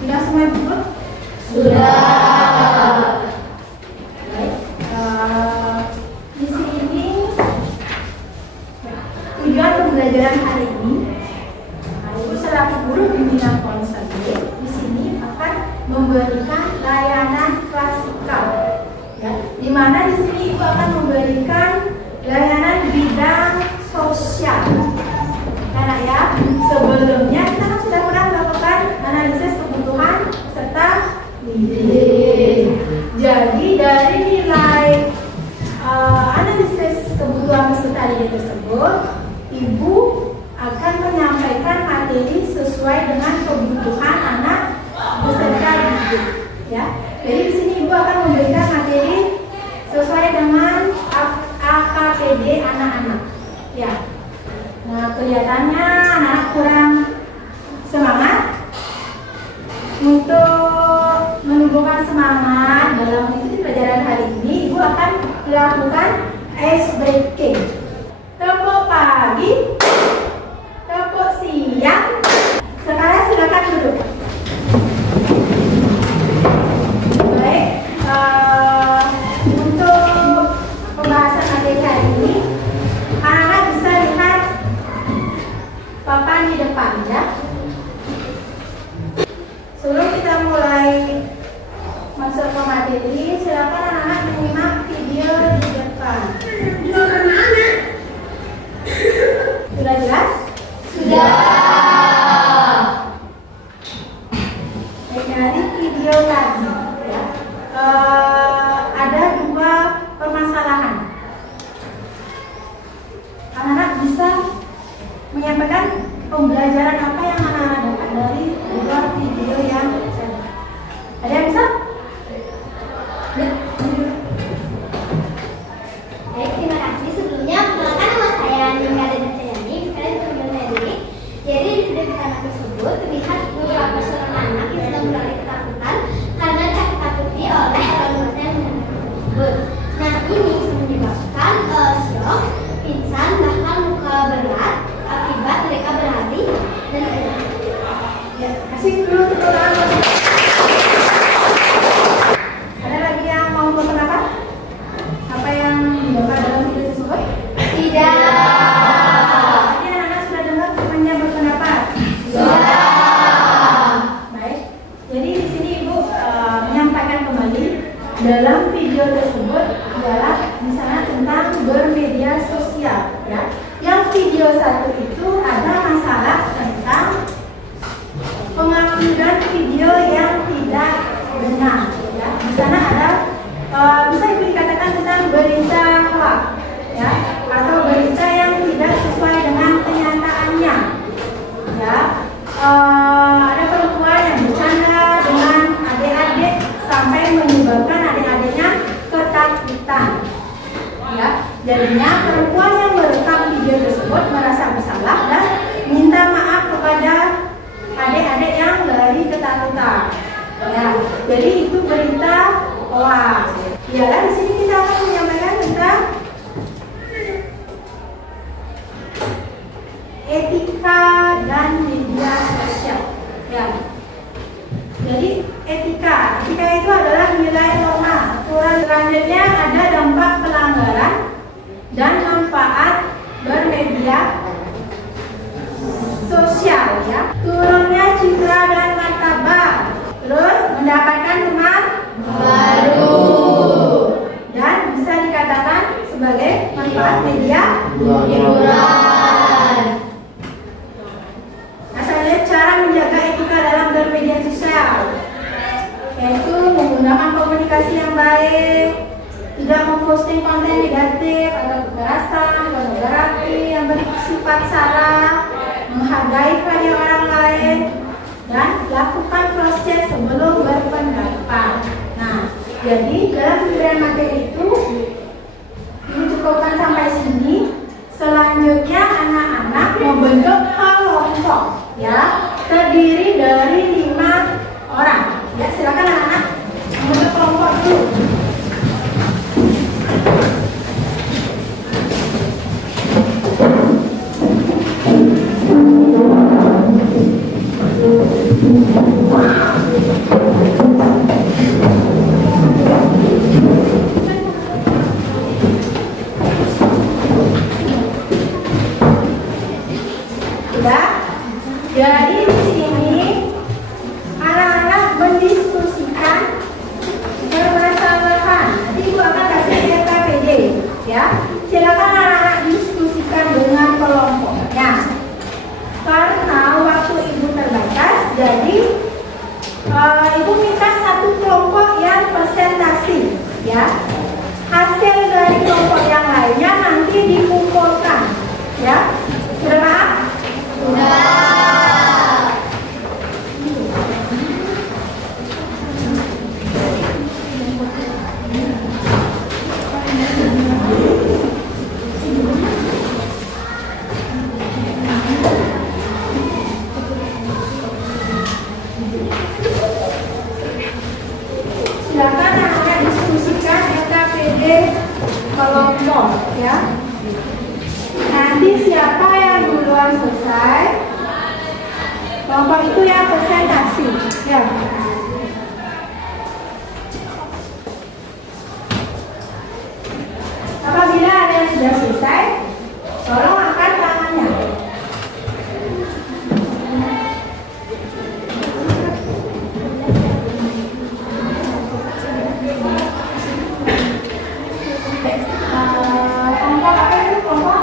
Sudah semua ibu? Sudah. Baik. Di sini tujuan pembelajaran hari ini, ibu selaku guru bimbingan konseling di sini akan memberikan layanan klasikal, ya. Di mana di sini ibu akan memberikan layanan bidang sosial. Karena ya, sebelumnya kita kan sudah pernah melakukan analisis kebutuhan serta nilai. Jadi dari nilai analisis kebutuhan peserta didik tersebut, ibu akan menyampaikan materi sesuai dengan kebutuhan anak peserta didik. Ya, jadi di sini ibu akan memberikan materi sesuai dengan AKPD anak-anak. Ya. Nah, kelihatannya anak kurang semangat. Untuk menumbuhkan semangat dalam mengikuti pelajaran hari ini, ibu akan melakukan ice breaking. Tepuk pagi, tepuk siang. Sekarang silakan duduk. Baik, untuk pembahasan materi hari ini, anak-anak bisa lihat papan di depan, ya. Sebelum kita mulai masuk ke materi, silakan anak-anak menyimak video di depan. Sudah jelas? Sudah. Dari video tadi, ya, ada dua permasalahan. Anak-anak bisa menyampaikan pembelajaran apa yang anak-anak dapat dari dua video yang ada yang bisa? Ya. Baik, terima kasih. Sebelumnya, perkenalkan nama saya Ningka dan Cayani. Kalian bisa mengenai diri. Jadi di video pertama tersebut terlihat beberapa seorang anak yang sedang berlari ketakutan karena ditakuti oleh orang tuanya yang tersebut. Nah, ini bisa menyebabkan syok, pingsan, bahkan luka berat akibat mereka berlari dan Ya, kasih dulu tepuk tangan. Ada lagi yang mau berpendapat? Apa yang didapat dalam video tersebut? tidak. Tadi anak-anak sudah dengar temannya berpendapat? Sudah. Baik. Jadi di sini ibu menyampaikan kembali dalam video tersebut adalah di sana tentang bermedia sosial, ya. Yang video satu itu ada masalah tentang pengambilan video yang tidak benar, ya. Di sana ada bisa ibu dikatakan tentang berita hoax, ya, atau berita yang tidak sesuai dengan kenyataannya, ya. Ada perempuan yang bercanda dengan adik-adik sampai menyebabkan adik-adiknya ketakutan, ya. Jadinya perempuan yang merekam video tersebut merasa bersalah dan minta maaf kepada adik-adik yang lari ketakutan, ya. Jadi itu berita hoax. Ya, di sini kita akan menyampaikan tentang etika dan media sosial, ya. Jadi etika itu adalah nilai normal. Selanjutnya ada dampak pelanggaran dan manfaat bermedia sosial, ya. Turunnya citra dan martabat, terus mendapatkan teman baru, bermedia sosial, yaitu menggunakan komunikasi yang baik, tidak memposting konten negatif atau kekerasan, pornografi yang bersifat sara, menghargai karya orang lain, dan lakukan cross check sebelum berpendapat. Nah, jadi dalam pemberian materi itu dicukupkan sampai sini. Selanjutnya anak-anak membentuk kelompok, ya, terdiri dari 5 orang. Ya, silakan anak-anak membentuk kelompok dulu. Sudah? Jadi di sini anak-anak mendiskusikan permasalahan. Nanti Ibu akan kasih KPD, ya. Silakan anak-anak diskusikan dengan kelompoknya. Karena waktu Ibu terbatas, jadi Ibu minta satu kelompok yang presentasi, ya. Hasil dari kelompok yang lainnya nanti dikumpulkan, ya. Sudah paham? Sudah. Silakan anak diskusikan KPD kelompok, ya. Nanti siapa yang duluan selesai, kelompok itu yang presentasi, ya. Apabila ada yang sudah selesai, tolong angkat tangannya. Kelompok apa itu? Kelompok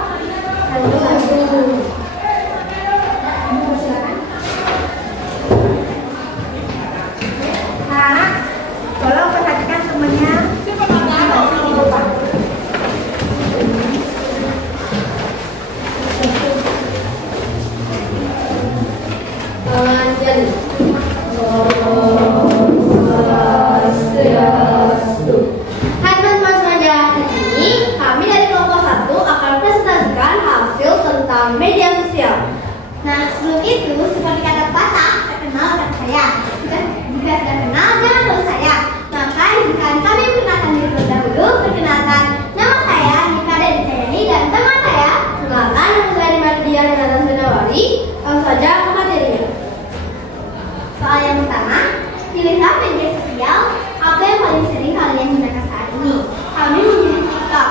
satu. Nah, tolong perhatikan temannya. Media sosial. Nah, sebelum itu, seperti kata patah, tak kenal kata saya. Jika sudah kenal, jangan tahu saya. Maka, jika kami perkenalkan diri terlebih dahulu, perkenalkan nama saya Nika Deni Cayani dan teman saya. Kenalkan, nama saya Dimardia Renata Sunawari. Langsung saja ke materinya. Soal yang pertama, pilihlah media sosial apa yang paling sering kalian gunakan saat ini. Kami memilih TikTok.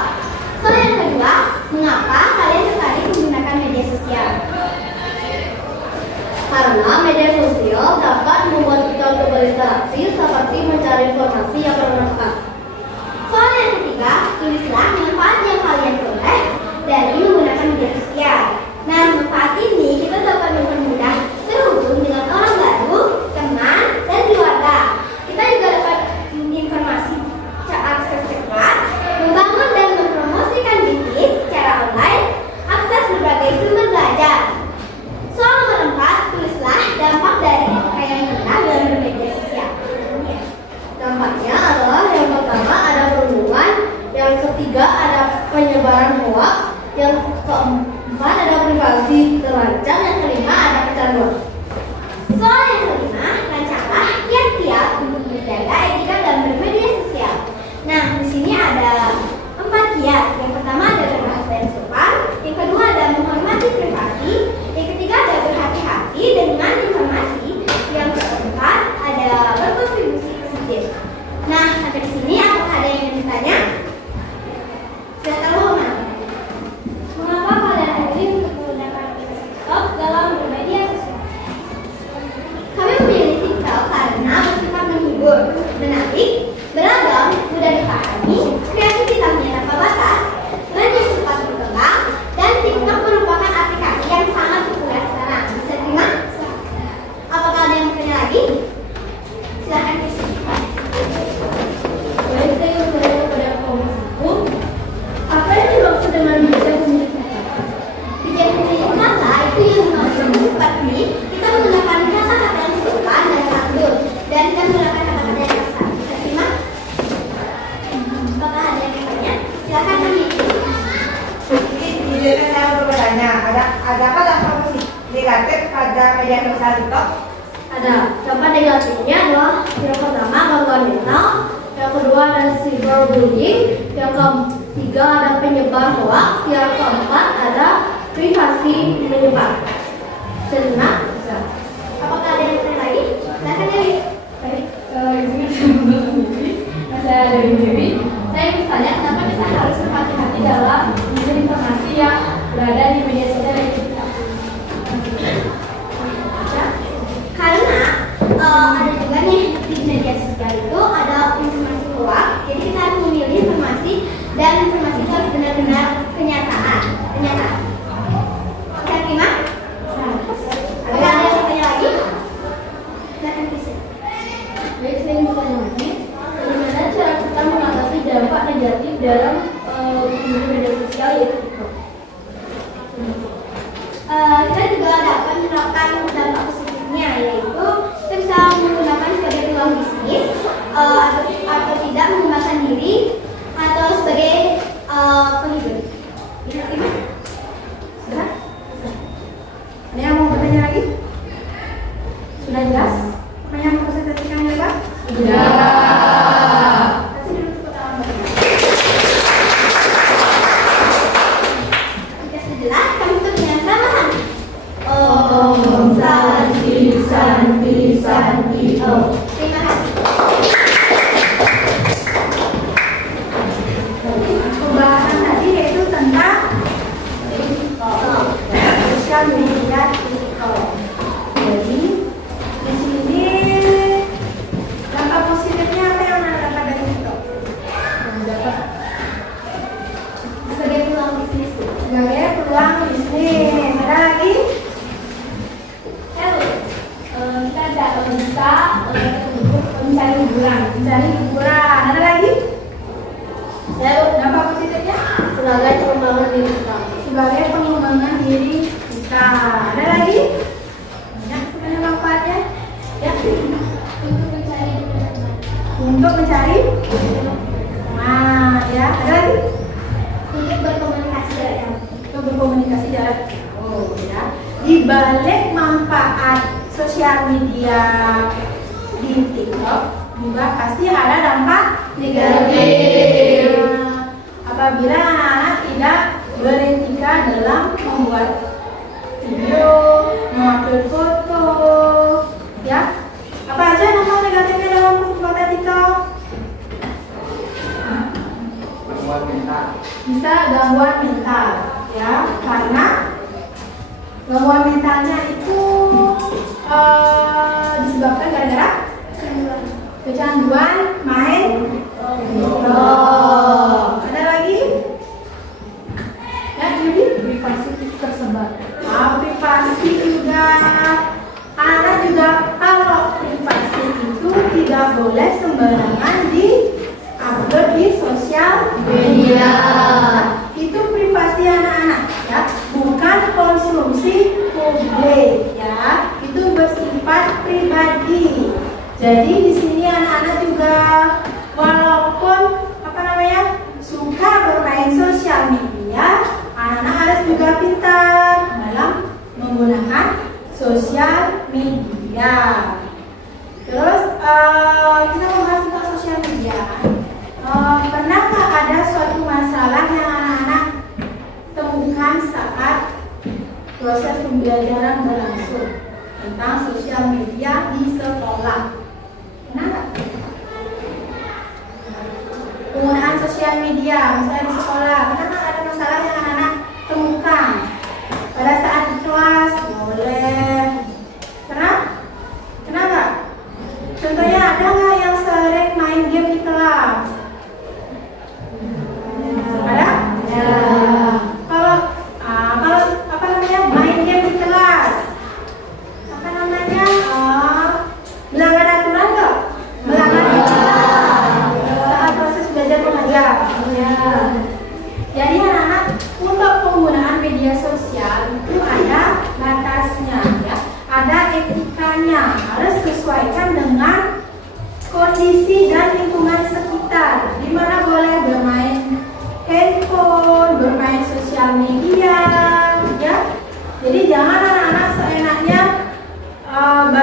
Soal yang kedua, mengapa kalian tertarik menggunakan media sosial? Karena media sosial dapat membuat kita untuk berinteraksi seperti mencari informasi yang bermanfaat. Soal yang ketiga, tulislah manfaat yang kalian peroleh dari menggunakan media sosial. Nah, manfaat ini kita dapat mempermudah terhubung dengan orang baru, teman, dan keluarga. Kita juga dapat informasi akses cepat, membangun dan mempromosikan bisnis secara online, akses berbagai sumber belajar. Soal nomor 4, tulislah dampak dari pakaian rendah dalam bermedia sosial. Dampaknya adalah yang pertama ada perundungan, yang ketiga ada penyebaran hoax, yang keempat ada privasi terancam, yang kelima ada kecanduan. Soal yang kelima, rancanglah kiat-kiat untuk menjaga etika dalam bermedia sosial. Nah, di sini ada 4 kiat. Yang pertama ada berbahasa dan sopan, yang kedua ada menghormati privasi, yang ketiga ada berhati-hati dengan informasi, yang keempat ada berkontribusi positif. Nah, sampai di sini apakah ada yang ingin ditanya? Silakan Muhammad. Mengapa kalian memilih untuk menggunakan TikTok dalam bermedia sosial? Ada. Dampak negatifnya adalah yang pertama gangguan mental, yang kedua ada cyberbullying, yang ketiga ada penyebar hoax, yang keempat ada privasi menyebar. Selina, Apakah ada yang bertanya lagi? Silakan Dewi. Baik, izin sebelum ini, saya dari Dewi. Saya ingin bertanya, kenapa kita harus berhati-hati dalam mengirim informasi yang berada di media sosial yang kita? Karena ada juga nih di media sosial itu ada informasi hoax, jadi kita harus memilih informasi dan informasi itu harus benar-benar kenyataan. Saya terima. Apakah ada yang bertanya lagi? Silakan Kisah. Baik, saya ingin bertanya lagi, bagaimana cara kita mengatasi dampak negatif dalam penggunaan media sosial yaitu TikTok? Kita juga dapat menerapkan dampak positifnya, yaitu kita bisa menggunakan sebagai peluang bisnis atau tidak mengembangkan diri atau sebagai penghibur. Gimana? Sudah? Ada yang mau bertanya lagi? Sudah jelas? Apa yang mau saya tanya lagi? Sudah. Kasih dulu tepuk tangan bagi. Jika sudah jelas, kami tutup dengan sama Santi. Om Santi Santi Santi Om. Terima kasih. Pembahasan tadi yaitu tentang sosial media TikTok. Jadi di sini dampak positifnya apa yang Anda dapat dari TikTok? Sebagai peluang bisnis. Sebagai peluang bisnis. Ada lagi? Kita bisa mencari hiburan. Mencari hiburan. Ada lagi? Dampak positifnya? sebagai pengembangan diri kita. Sebagai pengembangan diri kita. Ada lagi? Banyak sebenarnya manfaatnya. Ya. Untuk mencari ya. Ada lagi? Untuk berkomunikasi jarak jauh. Untuk berkomunikasi jarak jauh ya. Di balik manfaat sosial media di TikTok juga pasti ada dampak negatif. Apabila anak-anak tidak beretika dalam membuat video, mengambil foto, ya. Apa aja dampak negatifnya dalam membuat TikTok? Gangguan mental. Bisa gangguan mental, ya, karena gangguan mentalnya itu disebabkan gara-gara kecanduan main TikTok. Ada lagi? Ya, Yudi? Privasi tersebar. Privasi juga. Anak juga kalau privasi itu tidak boleh sembarangan di upload di sosial media. Itu privasi anak-anak, ya, bukan konsumsi publik, ya. Itu bersifat pribadi. Jadi di sini anak-anak juga walaupun suka bermain sosial media, anak-anak harus juga pintar dalam menggunakan sosial media. Terus kita membahas tentang sosial media. Pernahkah ada suatu masalah yang anak-anak temukan saat proses pembelajaran berlangsung tentang sosial media di sekolah? Pernah nggak? Penggunaan sosial media misalnya di sekolah, pernah ada masalah yang anak-anak temukan pada saat di kelas? Boleh. Pernah nggak? Contohnya ada nggak yang sering main game di kelas? Ada? Ya. Kalau main game di kelas, melanggar aturan nggak? Melanggar aturan saat proses belajar mengajar. Ya. Jadi anak-anak untuk penggunaan media sosial itu ada batasnya, ya. Ada etikanya, harus sesuaikan dengan kondisi dan lingkungan sekitar. Di mana boleh bermain handphone, bermain sosial media, ya. Jadi jangan anak-anak seenaknya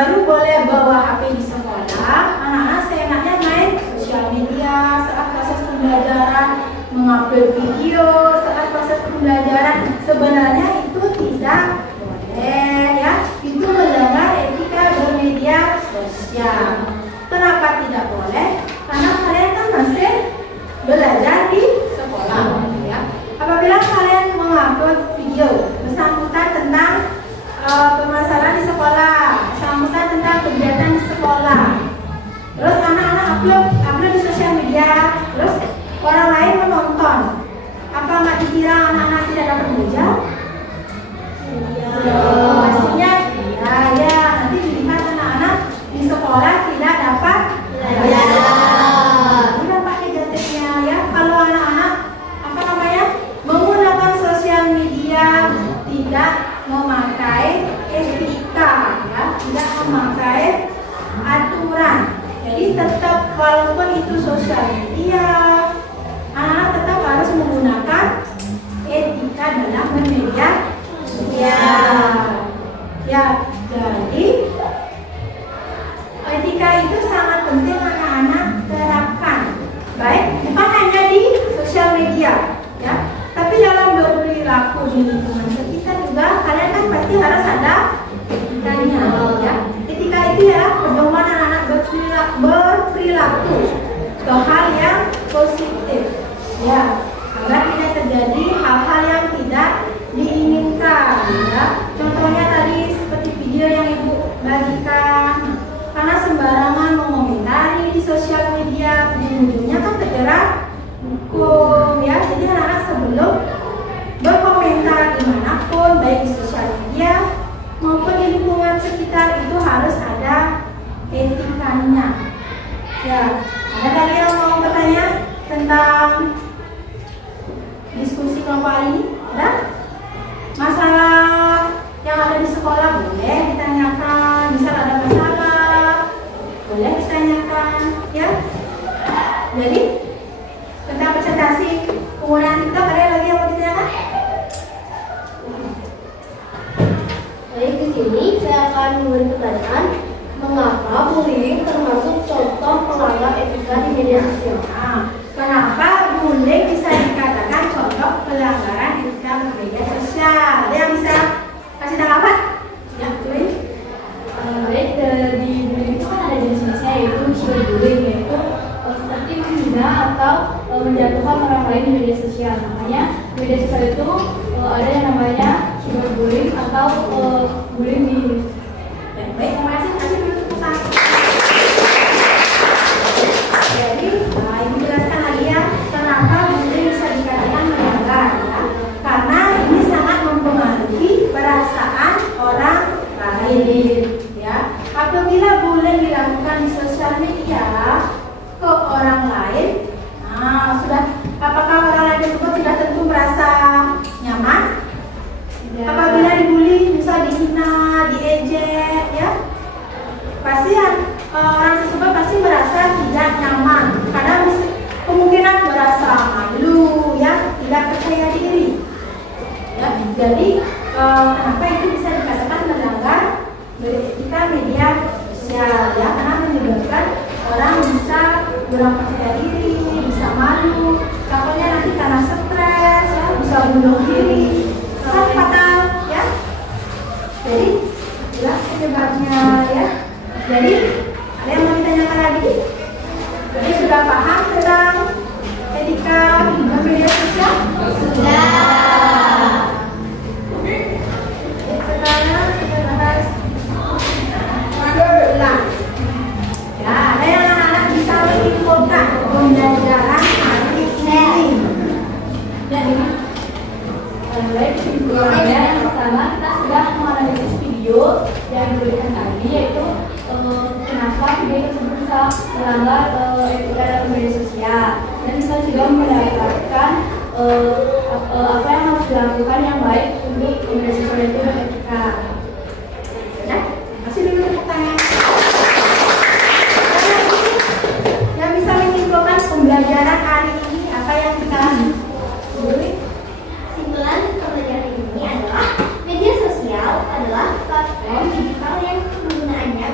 baru boleh bawa HP di sekolah, anak-anak seenaknya main sosial media saat proses pembelajaran, mengupload video saat proses pembelajaran. Sebenarnya itu tidak boleh ya, itu melanggar etika bermedia sosial. Kenapa tidak boleh? Karena kalian kan masih belajar di sekolah ya. Apabila kalian mengupload video bersangkutan tentang permasalahan di sekolah, bersangkutan tentang kegiatan di sekolah, terus anak-anak upload di sosial media, terus orang lain menonton, apa nggak dikira anak-anak tidak dapat belajar? Pastinya iya ya. Nanti dilihat anak-anak di sekolah tidak dapat belajar. Tidak pakai gadgetnya ya. Kalau anak-anak menggunakan sosial media tidak memakai etika ya, tidak memakai aturan. Jadi tetap walaupun itu sosial media, anak-anak tetap harus menggunakan etika dalam bermedia sosial. Ya, jadi etika itu sangat penting anak-anak terapkan. Baik, bukan hanya di sosial media, ya, tapi dalam berperilaku di lingkungan sekitar juga kalian kan pasti harus ada etikanya, ya. Etika itu ya pedoman anak-anak berperilaku ke hal yang positif, ya, agar tidak terjadi hal-hal yang tidak diinginkan, ya. Contohnya tadi seperti video yang ibu bagikan, karena sembarangan mengomentari di sosial media, ujung-ujungnya kan terjerat hukum, ya. Jadi anak-anak sebelum berkomentar dimanapun, baik di sosial media maupun di lingkungan sekitar, itu harus ada etikanya. Ya, ada tadi yang mau bertanya tentang diskusi kelompok ini? Ada? Masalah yang ada di sekolah boleh ditanyakan, misal ada masalah boleh ditanyakan, ya. Jadi tentang presentasi penggunaan TikTok, ada lagi yang mau ditanyakan? Baik, di sini saya akan memberi pertanyaan, mengapa bullying termasuk contoh pelanggar etika di media sosial? Nah, kenapa bullying bisa dikatakan contoh pelanggaran etika di media sosial? Ada yang bisa kasih tanggapan? Ya, Cuy. Baik, di bullying itu kan ada jenis-jenisnya, yaitu cyberbullying, yaitu seperti menghina atau menjatuhkan orang lain di media sosial. Makanya di media sosial itu ada yang namanya cyberbullying atau bullying di media sosial. Baik, terima kasih. Kasih dulu tepuk tangan. Jadi, ibu jelaskan lagi ya, kenapa bullying bisa dikatakan melanggar, ya? Karena ini sangat mempengaruhi perasaan orang lain, ya. Apabila bullying dilakukan di sosial media ke orang lain, nah apakah orang lain tersebut sudah tentu merasa nyaman? Ya. Apabila dibully, bisa dihina, diejek, ya, pasti orang tersebut pasti merasa tidak nyaman, karena kemungkinan merasa malu, ya, tidak percaya diri, ya. Jadi kenapa itu bisa dikatakan melanggar beretika media sosial, ya, karena menyebabkan orang bisa kurang percaya diri, bisa malu, takutnya nanti karena stres, ya, bisa bunuh diri, kan fatal, ya. Jadi jelas penyebabnya, ya. Jadi ada yang mau ditanyakan lagi? Jadi sudah paham tentang etika bermedia sosial? Sudah. Sekarang kita bahas ulang. Ya, ada yang anak-anak bisa menginfokan pembelajaran hari ini. Ya, ini. Baik, kesimpulannya yang pertama kita sudah menganalisis video yang diberikan tadi, yaitu kenapa video tersebut bisa melanggar etika dalam media sosial, dan kita juga mendapatkan apa yang harus dilakukan yang baik untuk media sosial itu beretika. Ya, masih dulu tepuk tangan. Yang bisa menyimpulkan pembelajaran hari ini apa yang kita beri? Kesimpulan pembelajaran ini adalah media sosial adalah platform digital yang penggunaannya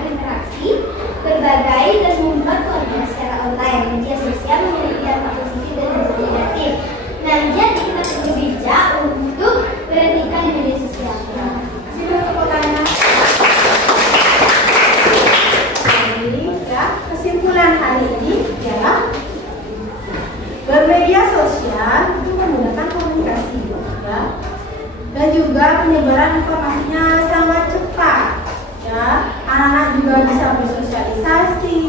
Anak-anak juga bisa bersosialisasi,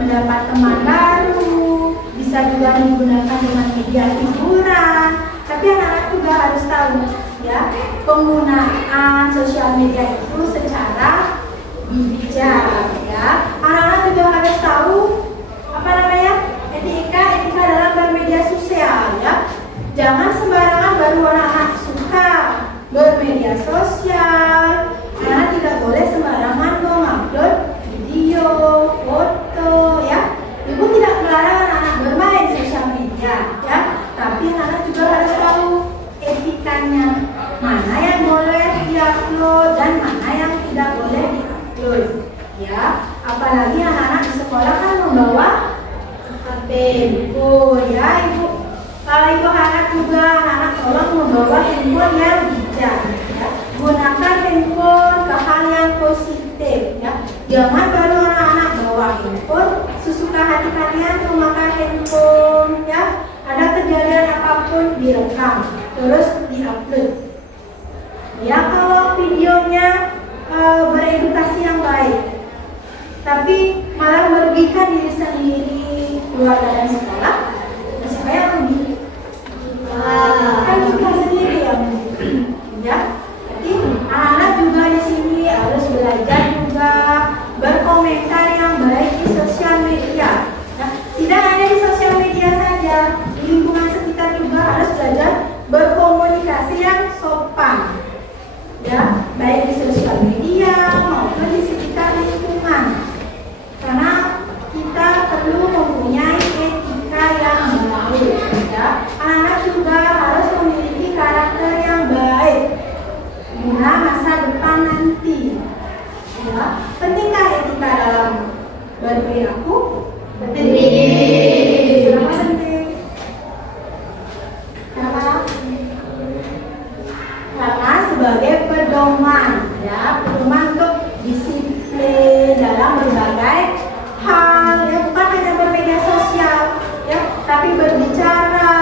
mendapat teman baru, bisa juga digunakan dengan media hiburan. Tapi anak-anak juga harus tahu ya, penggunaan sosial media itu secara bijak ya. Anak-anak juga harus tahu etika dalam bermedia sosial ya. Jangan sembarangan baru anak-anak suka bermedia sosial. Anak tidak boleh sembarangan mengupload video, foto ya. Ibu tidak melarang anak-anak bermain sosial media ya, tapi anak juga harus tahu etikanya, mana yang boleh diupload dan mana yang tidak boleh diupload ya. Apalagi anak-anak di sekolah kan membawa HP ya. Ibu harap juga anak-anak tolong membawa handphone yang bijak ya. Gunakan handphone ke hal yang positif ya. Jangan baru anak-anak bawa handphone sesuka hati kalian memakai handphone ya. Ada kejadian apapun direkam terus diupload ya. Kalau videonya beredukasi yang baik tapi malah merugikan diri sendiri, keluarga dan sekolah, siapa yang rugi? Kan kita sendiri yang rugi ya. Jadi anak-anak juga di sini harus belajar juga berkomentar yang baik di sosial media ya. Tidak hanya di sosial media saja, di lingkungan sekitar juga harus belajar berkomunikasi yang sopan ya, baik di sosial media maupun di sekitar lingkungan. Karena kita perlu mempunyai etika yang baik ya. Anak-anak juga harus memiliki karakter yang baik guna masa depan nanti ya. Pentingkah etika dalam berperilaku? Penting. Kenapa penting? Karena sebagai pedoman ya, pedoman untuk disiplin dalam berbagai hal ya, bukan hanya bermedia sosial ya, tapi berbicara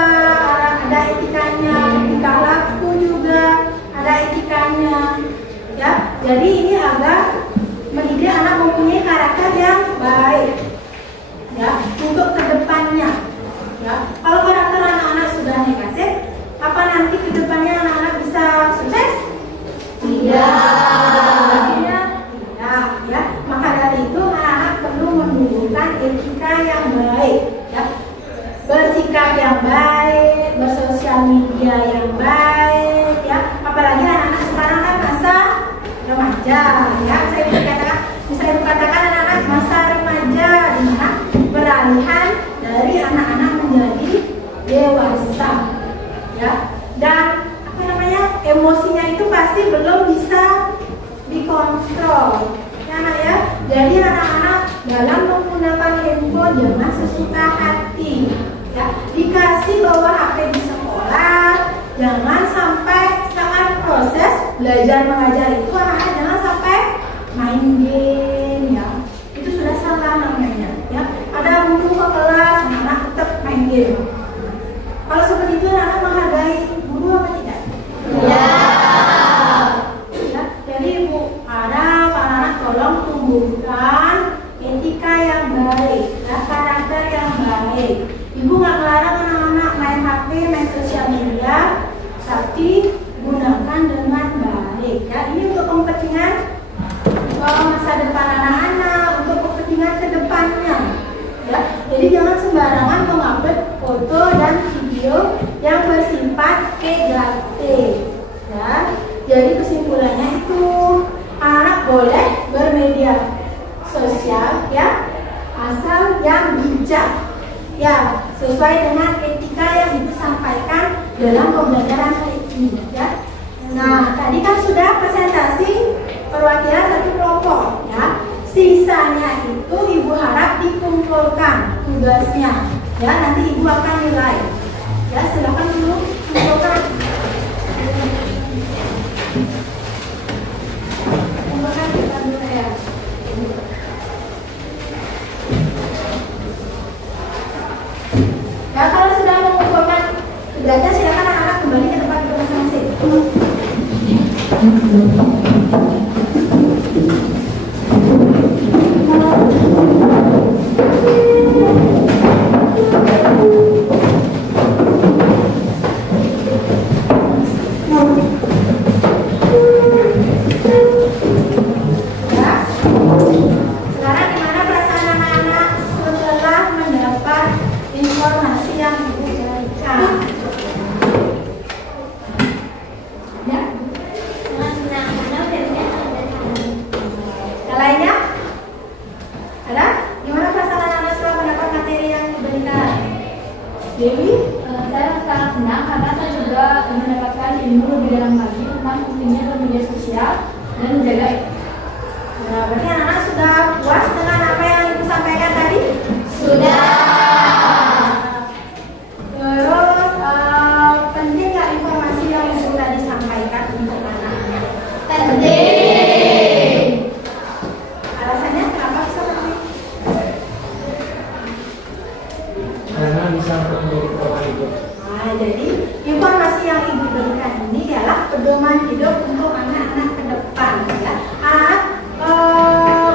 ada etikanya, etika laku juga ada etikanya ya. Jadi ini agar mendidik anak mempunyai karakter yang baik ya untuk kedepannya ya. Kalau karakter anak-anak sudah negatif, apa nanti kedepannya anak-anak bisa sukses? Tidak ya. Maka dari itu anak-anak perlu menunjukkan etika yang baik ya, bersikap yang baik, bersosial media yang baik ya. Apalagi anak-anak sekarang kan masa remaja ya. Bisa ibu katakan anak-anak masa remaja, di mana peralihan dari anak-anak menjadi dewasa ya. Dan emosinya itu pasti belum bisa dikontrol ya anak ya. Jadi anak-anak dalam menggunakan handphone jangan sesuka hati ya. Dikasih bawa HP di sekolah, jangan sampai saat proses belajar mengajar itu anak-anak jangan sampai main game ya. Itu sudah salah namanya ya. Ada guru ke kelas, anak-anak tetap main game. Kalau seperti itu anak-anak menghargai guru apa tidak? Ya. Jadi ibu harap anak-anak tolong tumbuhkan etika yang baik, ya, karakter yang baik. Ibu nggak melarang anak-anak main HP, main sosial media, tapi gunakan dengan baik. Ya, ini untuk kepentingan masa depan anak-anak, untuk kepentingan kedepannya. Ya, jadi jangan sembarangan mengupload foto dan video yang bersifat negatif. Ya, jadi kesimpulannya itu anak boleh bermedia sosial ya, asal yang bijak ya, sesuai dengan etika yang Ibu sampaikan dalam pembelajaran hari ini ya. Nah, tadi kan sudah presentasi perwakilan satu kelompok ya. Sisanya itu Ibu harap dikumpulkan tugasnya ya, nanti Ibu akan nilai ya. Silakan dulu kumpulkan. Ya, kalau sudah mengumpulkan tugasnya, silakan anak-anak kembali ke tempat duduk masing-masing. bisa untuk menjadi pedoman hidup? Nah, jadi informasi yang Ibu berikan ini ialah pedoman hidup untuk anak-anak ke depan ya. Anak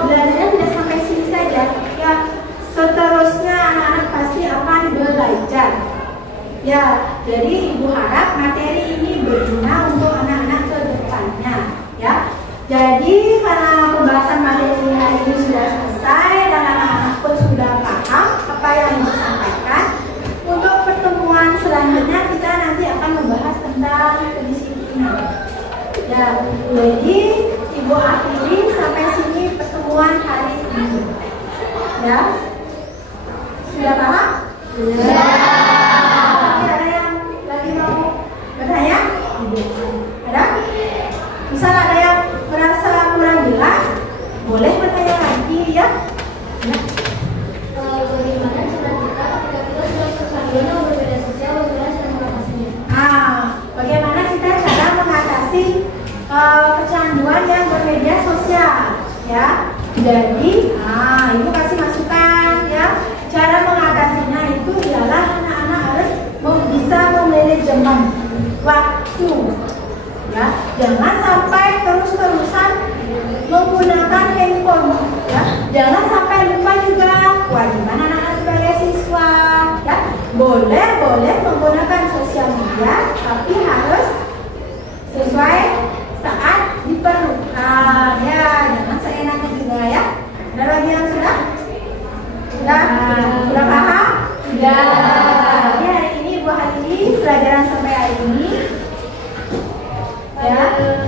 belajarnya tidak sampai sini saja ya. Seterusnya anak-anak pasti akan belajar. Ya, jadi Ibu harap materi ini berguna untuk anak-anak ke depannya ya. Jadi karena pembahasan materi hari ini sudah selesai dan anak-anak pun sudah paham apa yang Ibu sampaikan, untuk pertemuan selanjutnya kita nanti akan membahas tentang kedisiplinan. Ya, jadi Ibu akhiri sampai sini pertemuan hari ini. Ya, sudah paham? Sudah. Ada yang lagi mau bertanya? Ada? Misal ada yang merasa kurang jelas, boleh bertanya lagi ya. Bagaimana cara kita ketika kita sudah kecanduan berbeda sosial, bagaimana cara mengatasinya? Bagaimana kita cara mengatasi kecanduan yang bermedia sosial ya. Jadi, Ibu kasih masukan ya. Cara mengatasinya itu ialah anak-anak harus bisa memanajemen waktu. Ya, jangan sampai terus-terusan menggunakan handphone. Ya, jangan sampai lupa juga kewajiban anak-anak sebagai siswa. Ya, boleh menggunakan sosial media, tapi harus sesuai saat diperlukan. Ya, jangan seenaknya juga ya. Ada lagi yang sudah? Sudah paham? Sudah. Jadi hari ini Ibu akhiri pelajaran sampai hari ini. Ya.